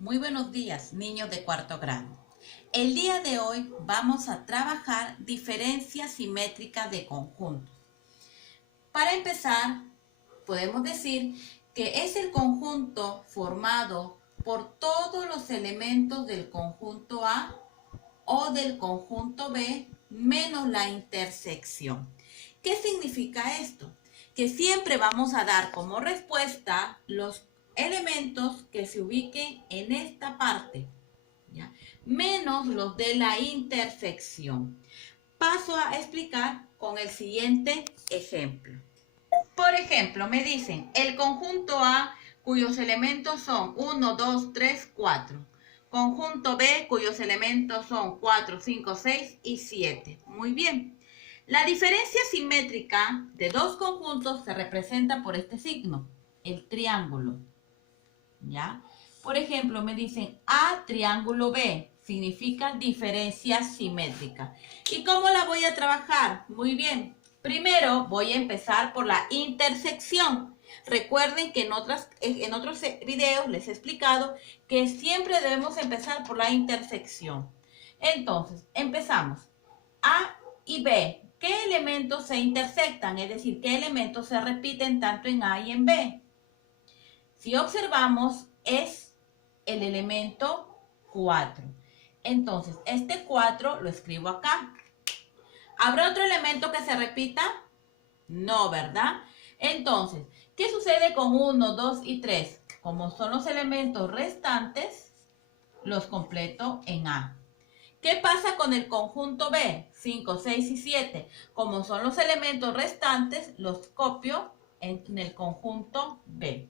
Muy buenos días, niños de cuarto grado. El día de hoy vamos a trabajar diferencias simétricas de conjuntos. Para empezar, podemos decir que es el conjunto formado por todos los elementos del conjunto A o del conjunto B menos la intersección. ¿Qué significa esto? Que siempre vamos a dar como respuesta los elementos que se ubiquen en esta parte, ¿ya? Menos los de la intersección. Paso a explicar con el siguiente ejemplo. Por ejemplo, me dicen el conjunto A cuyos elementos son 1, 2, 3, 4. Conjunto B cuyos elementos son 4, 5, 6 y 7. Muy bien. La diferencia simétrica de dos conjuntos se representa por este signo, el triángulo. ¿Ya? Por ejemplo, me dicen A triángulo B, significa diferencia simétrica. ¿Y cómo la voy a trabajar? Muy bien. Primero voy a empezar por la intersección. Recuerden que en otros videos les he explicado que siempre debemos empezar por la intersección. Entonces, empezamos. A y B. ¿Qué elementos se intersectan? Es decir, ¿qué elementos se repiten tanto en A y en B? Si observamos, es el elemento 4. Entonces, este 4 lo escribo acá. ¿Habrá otro elemento que se repita? No, ¿verdad? Entonces, ¿qué sucede con 1, 2 y 3? Como son los elementos restantes, los completo en A. ¿Qué pasa con el conjunto B? 5, 6 y 7. Como son los elementos restantes, los copio en el conjunto B.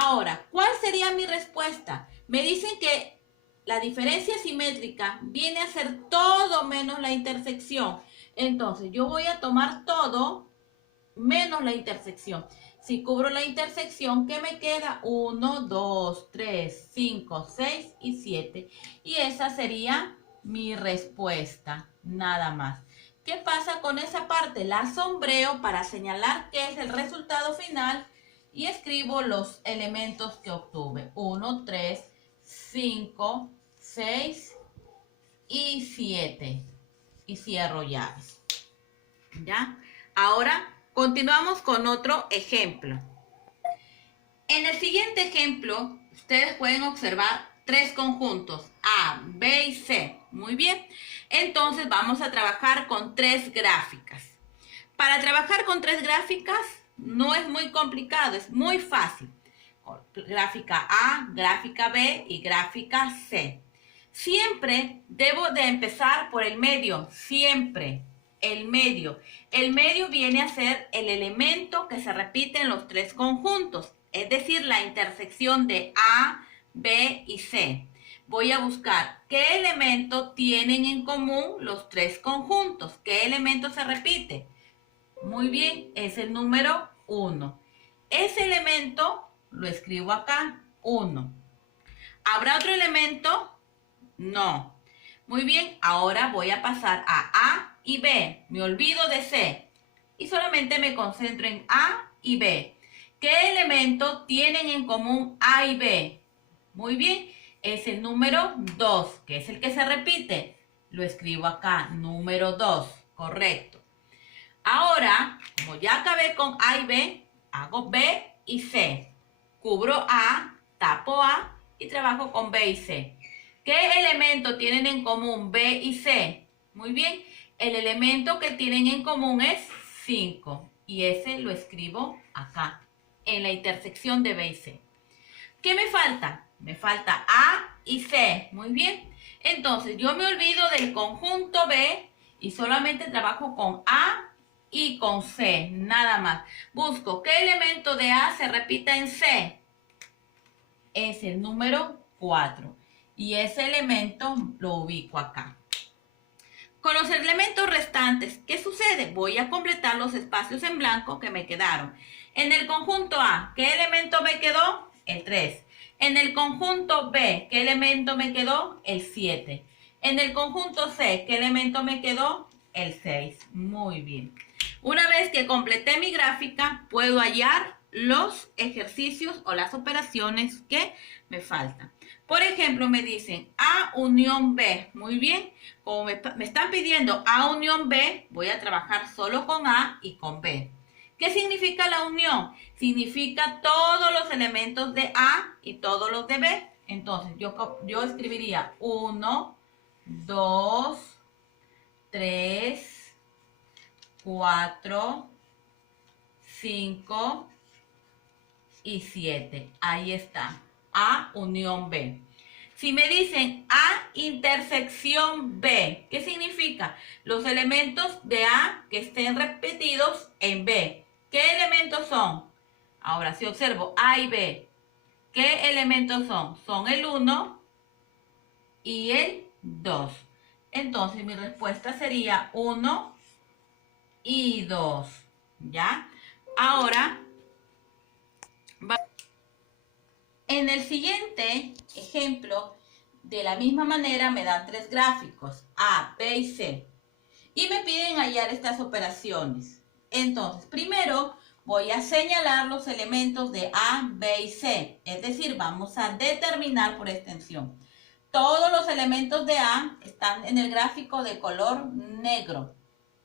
Ahora, ¿cuál sería mi respuesta? Me dicen que la diferencia simétrica viene a ser todo menos la intersección. Entonces, yo voy a tomar todo menos la intersección. Si cubro la intersección, ¿qué me queda? 1, 2, 3, 5, 6 y 7. Y esa sería mi respuesta, nada más. ¿Qué pasa con esa parte? La sombreo para señalar que es el resultado final y escribo los elementos que obtuve. 1, 3, 5, 6 y 7. Y cierro llaves. ¿Ya? Ahora continuamos con otro ejemplo. En el siguiente ejemplo, ustedes pueden observar tres conjuntos, A, B y C. Muy bien. Entonces vamos a trabajar con tres gráficas. Para trabajar con tres gráficas no es muy complicado, es muy fácil. Gráfica A, gráfica B y gráfica C. Siempre debo de empezar por el medio, siempre. El medio. El medio viene a ser el elemento que se repite en los tres conjuntos, es decir, la intersección de A, B y C. Voy a buscar qué elemento tienen en común los tres conjuntos, qué elemento se repite. Muy bien, es el número 1. Ese elemento lo escribo acá, 1. ¿Habrá otro elemento? No. Muy bien, ahora voy a pasar a A y B. Me olvido de C y solamente me concentro en A y B. ¿Qué elemento tienen en común A y B? Muy bien, es el número 2, que es el que se repite. Lo escribo acá, número 2, correcto. Ahora, como ya acabé con A y B, hago B y C. Cubro A, tapo A y trabajo con B y C. ¿Qué elemento tienen en común B y C? Muy bien, el elemento que tienen en común es 5 y ese lo escribo acá, en la intersección de B y C. ¿Qué me falta? Me falta A y C. Muy bien, entonces yo me olvido del conjunto B y solamente trabajo con A y con C, nada más. Busco qué elemento de A se repita en C. Es el número 4. Y ese elemento lo ubico acá. Con los elementos restantes, ¿qué sucede? Voy a completar los espacios en blanco que me quedaron. En el conjunto A, ¿qué elemento me quedó? El 3. En el conjunto B, ¿qué elemento me quedó? El 7. En el conjunto C, ¿qué elemento me quedó? El 6. Muy bien. Una vez que completé mi gráfica, puedo hallar los ejercicios o las operaciones que me faltan. Por ejemplo, me dicen A unión B. Muy bien, como me están pidiendo A unión B, voy a trabajar solo con A y con B. ¿Qué significa la unión? Significa todos los elementos de A y todos los de B. Entonces, yo escribiría 1, 2, 3, 4, 5 y 7. Ahí está. A unión B. Si me dicen A intersección B, ¿qué significa? Los elementos de A que estén repetidos en B. ¿Qué elementos son? Ahora, si observo A y B, ¿qué elementos son? Son el 1 y el 2. Entonces, mi respuesta sería 1 y 2. ¿Ya? Ahora, en el siguiente ejemplo, de la misma manera me dan 3 gráficos, A, B y C. Y me piden hallar estas operaciones. Entonces, primero voy a señalar los elementos de A, B y C. Es decir, vamos a determinar por extensión. Todos los elementos de A están en el gráfico de color negro.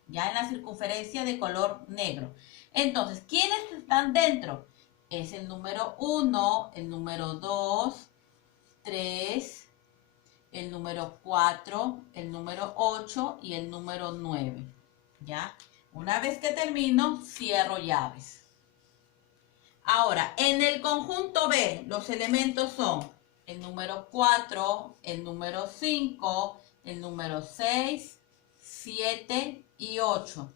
Ya en la circunferencia de color negro. Entonces, ¿quiénes están dentro? Es el número 1, el número 2, 3, el número 4, el número 8 y el número 9. ¿Ya? Una vez que termino, cierro llaves. Ahora, en el conjunto B, los elementos son el número 4, el número 5, el número 6, 7 y 8.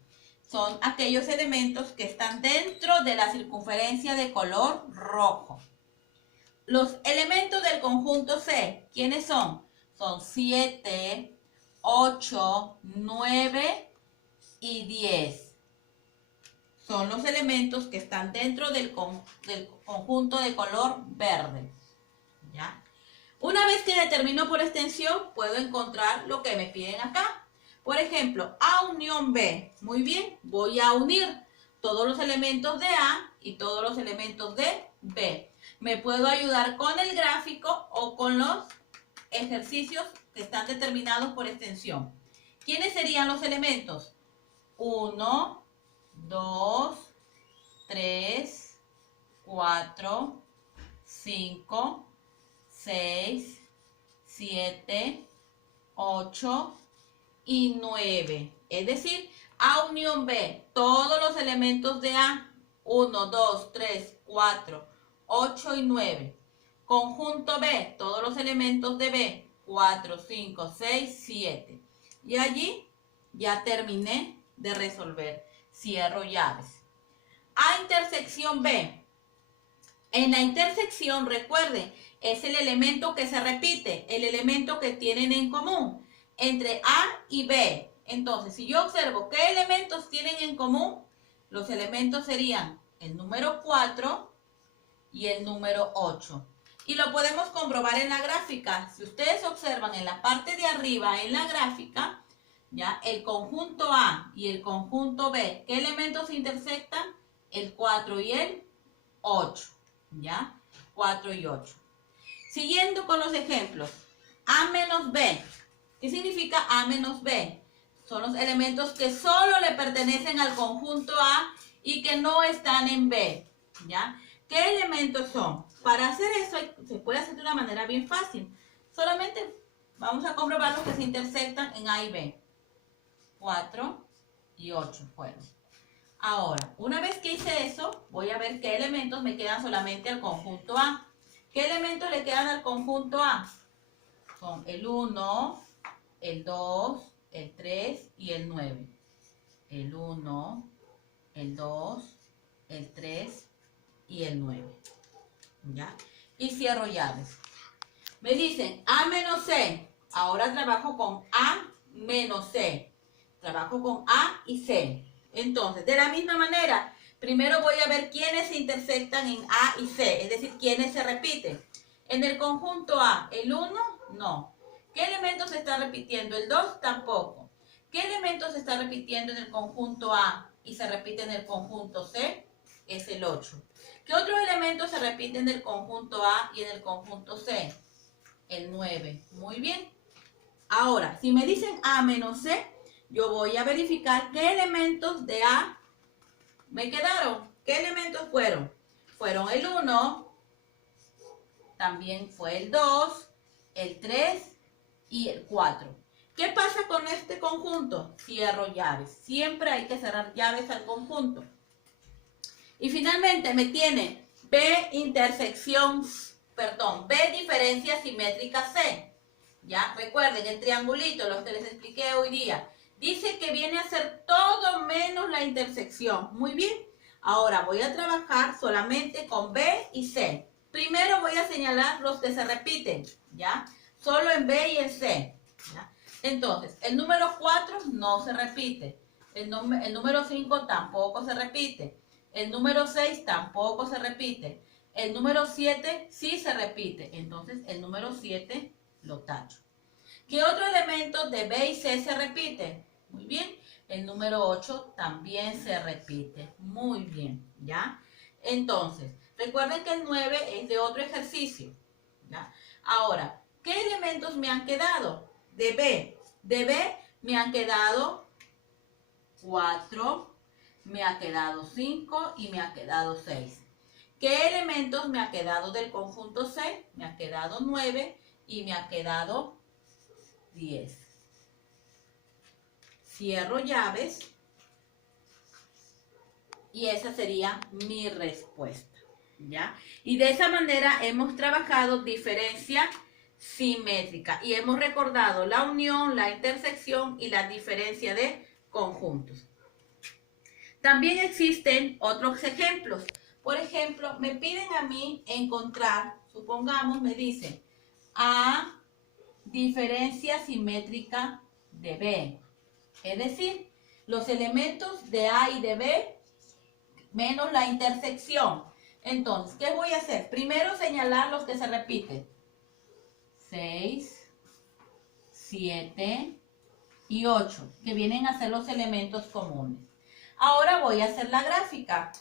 Son aquellos elementos que están dentro de la circunferencia de color rojo. Los elementos del conjunto C, ¿quiénes son? Son 7, 8, 9 y 10. Son los elementos que están dentro del conjunto de color verde. ¿Ya? Una vez que determino por extensión, puedo encontrar lo que me piden acá. Por ejemplo, A unión B. Muy bien, voy a unir todos los elementos de A y todos los elementos de B. Me puedo ayudar con el gráfico o con los ejercicios que están determinados por extensión. ¿Quiénes serían los elementos? 1, 2, 3, 4, 5, 6, 7, 8 y 9. Es decir, A unión B, todos los elementos de A, 1, 2, 3, 4, 8 y 9. Conjunto B, todos los elementos de B, 4, 5, 6, 7. Y allí ya terminé de resolver. Cierro llaves. A intersección B. En la intersección, recuerden, es el elemento que se repite, el elemento que tienen en común entre A y B. Entonces, si yo observo qué elementos tienen en común, los elementos serían el número 4 y el número 8. Y lo podemos comprobar en la gráfica. Si ustedes observan en la parte de arriba, en la gráfica, ¿ya? El conjunto A y el conjunto B, ¿qué elementos intersectan? El 4 y el 8, ¿ya? 4 y 8. Siguiendo con los ejemplos. A menos B. ¿Qué significa A menos B? Son los elementos que solo le pertenecen al conjunto A y que no están en B, ¿ya? ¿Qué elementos son? Para hacer eso se puede hacer de una manera bien fácil. Solamente vamos a comprobar los que se intersectan en A y B. 4 y 8 fueron. Ahora, una vez que hice eso, voy a ver qué elementos me quedan solamente al conjunto A. ¿Qué elementos le quedan al conjunto A? Son el 1, el 2, el 3 y el 9. El 1, el 2, el 3 y el 9. ¿Ya? Y cierro llaves. Me dicen A menos C. Ahora trabajo con A menos C. Trabajo con A y C. Entonces, de la misma manera, primero voy a ver quiénes se intersectan en A y C, es decir, quiénes se repiten. En el conjunto A, el 1, no. ¿Qué elemento se está repitiendo? El 2, tampoco. ¿Qué elemento se está repitiendo en el conjunto A y se repite en el conjunto C? Es el 8. ¿Qué otros elementos se repiten del conjunto A y en el conjunto C? El 9. Muy bien. Ahora, si me dicen A menos C, yo voy a verificar qué elementos de A me quedaron. ¿Qué elementos fueron? Fueron el 1, también fue el 2, el 3 y el 4. ¿Qué pasa con este conjunto? Cierro llaves. Siempre hay que cerrar llaves al conjunto. Y finalmente me tiene B diferencia simétrica C. Ya, recuerden el triangulito, los que les expliqué hoy día. Dice que viene a ser todo menos la intersección. Muy bien. Ahora voy a trabajar solamente con B y C. Primero voy a señalar los que se repiten, ¿ya? Solo en B y en C, ¿ya? Entonces, el número 4 no se repite. El número 5 tampoco se repite. El número 6 tampoco se repite. El número 7 sí se repite. Entonces, el número 7 lo tacho. ¿Qué otro elemento de B y C se repite? Muy bien. El número 8 también se repite. Muy bien, ¿ya? Entonces, recuerden que el 9 es de otro ejercicio, ¿ya? Ahora, ¿qué elementos me han quedado? De B. De B me han quedado 4, me ha quedado 5 y me ha quedado 6. ¿Qué elementos me ha quedado del conjunto C? Me ha quedado 9 y me ha quedado 10. Cierro llaves y esa sería mi respuesta, ¿ya? Y de esa manera hemos trabajado diferencia simétrica y hemos recordado la unión, la intersección y la diferencia de conjuntos. También existen otros ejemplos. Por ejemplo, me piden a mí encontrar, supongamos, me dicen A diferencia simétrica de B. Es decir, los elementos de A y de B menos la intersección. Entonces, ¿qué voy a hacer? Primero señalar los que se repiten. 6, 7 y 8, que vienen a ser los elementos comunes. Ahora voy a hacer la gráfica.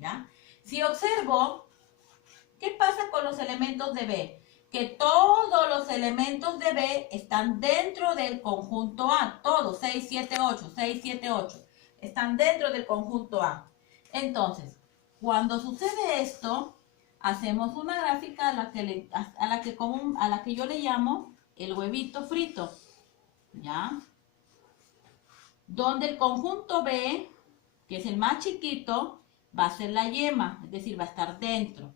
¿Ya? Si observo, ¿qué pasa con los elementos de B? Que todos los elementos de B están dentro del conjunto A. Todos, 6, 7, 8, 6, 7, 8. Están dentro del conjunto A. Entonces, cuando sucede esto, hacemos una gráfica a la que yo le llamo el huevito frito. ¿Ya? Donde el conjunto B, que es el más chiquito, va a ser la yema, es decir, va a estar dentro.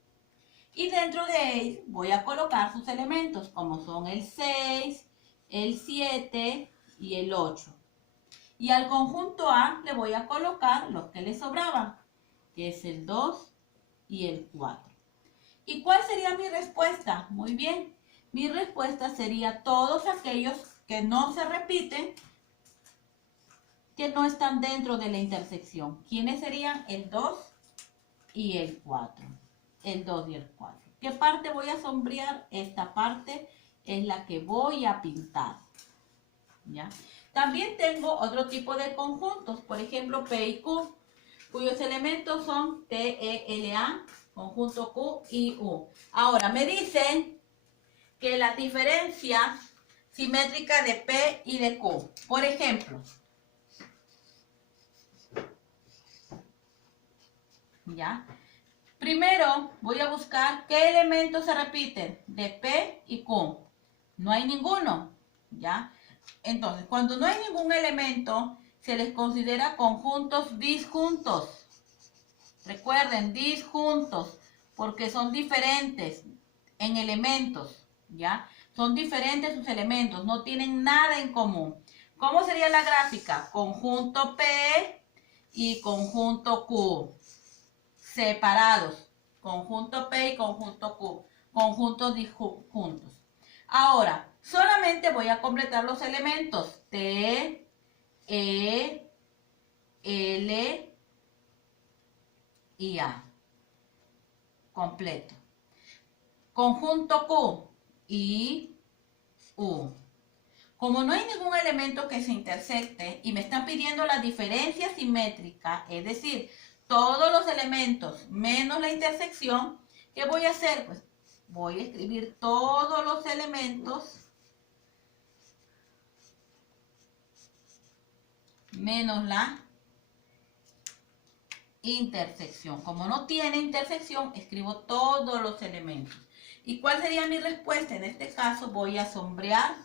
Y dentro de él voy a colocar sus elementos, como son el 6, el 7 y el 8. Y al conjunto A le voy a colocar los que le sobraban, que es el 2 y el 4. ¿Y cuál sería mi respuesta? Muy bien, mi respuesta sería todos aquellos que no se repiten, que no están dentro de la intersección. ¿Quiénes serían? El 2 y el 4. El 2 y el 4. ¿Qué parte voy a sombrear? Esta parte es la que voy a pintar. ¿Ya? También tengo otro tipo de conjuntos, por ejemplo P y Q, cuyos elementos son T, E, L, A, conjunto Q y U. Ahora, me dicen que la diferencia simétrica de P y de Q. Por ejemplo, ¿ya? Primero voy a buscar qué elementos se repiten de P y Q. No hay ninguno, ¿ya? Entonces, cuando no hay ningún elemento, se les considera conjuntos disjuntos. Recuerden, disjuntos, porque son diferentes en elementos, ¿ya? Son diferentes sus elementos, no tienen nada en común. ¿Cómo sería la gráfica? Conjunto P y conjunto Q. Separados, conjunto P y conjunto Q, conjuntos disjuntos. Ahora, solamente voy a completar los elementos T, E, L y A. Completo. Conjunto Q y U. Como no hay ningún elemento que se intersecte y me están pidiendo la diferencia simétrica, es decir, todos los elementos menos la intersección. ¿Qué voy a hacer? Pues voy a escribir todos los elementos menos la intersección. Como no tiene intersección, escribo todos los elementos. ¿Y cuál sería mi respuesta? En este caso voy a sombrear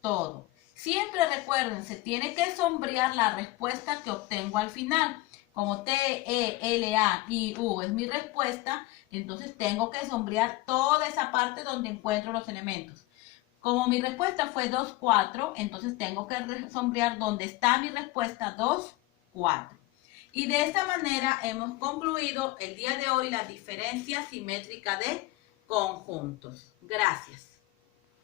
todo. Siempre recuerden, se tiene que sombrear la respuesta que obtengo al final. Como T, E, L, A, I, U es mi respuesta, entonces tengo que sombrear toda esa parte donde encuentro los elementos. Como mi respuesta fue 2, 4, entonces tengo que sombrear donde está mi respuesta 2, 4. Y de esta manera hemos concluido el día de hoy la diferencia simétrica de conjuntos. Gracias.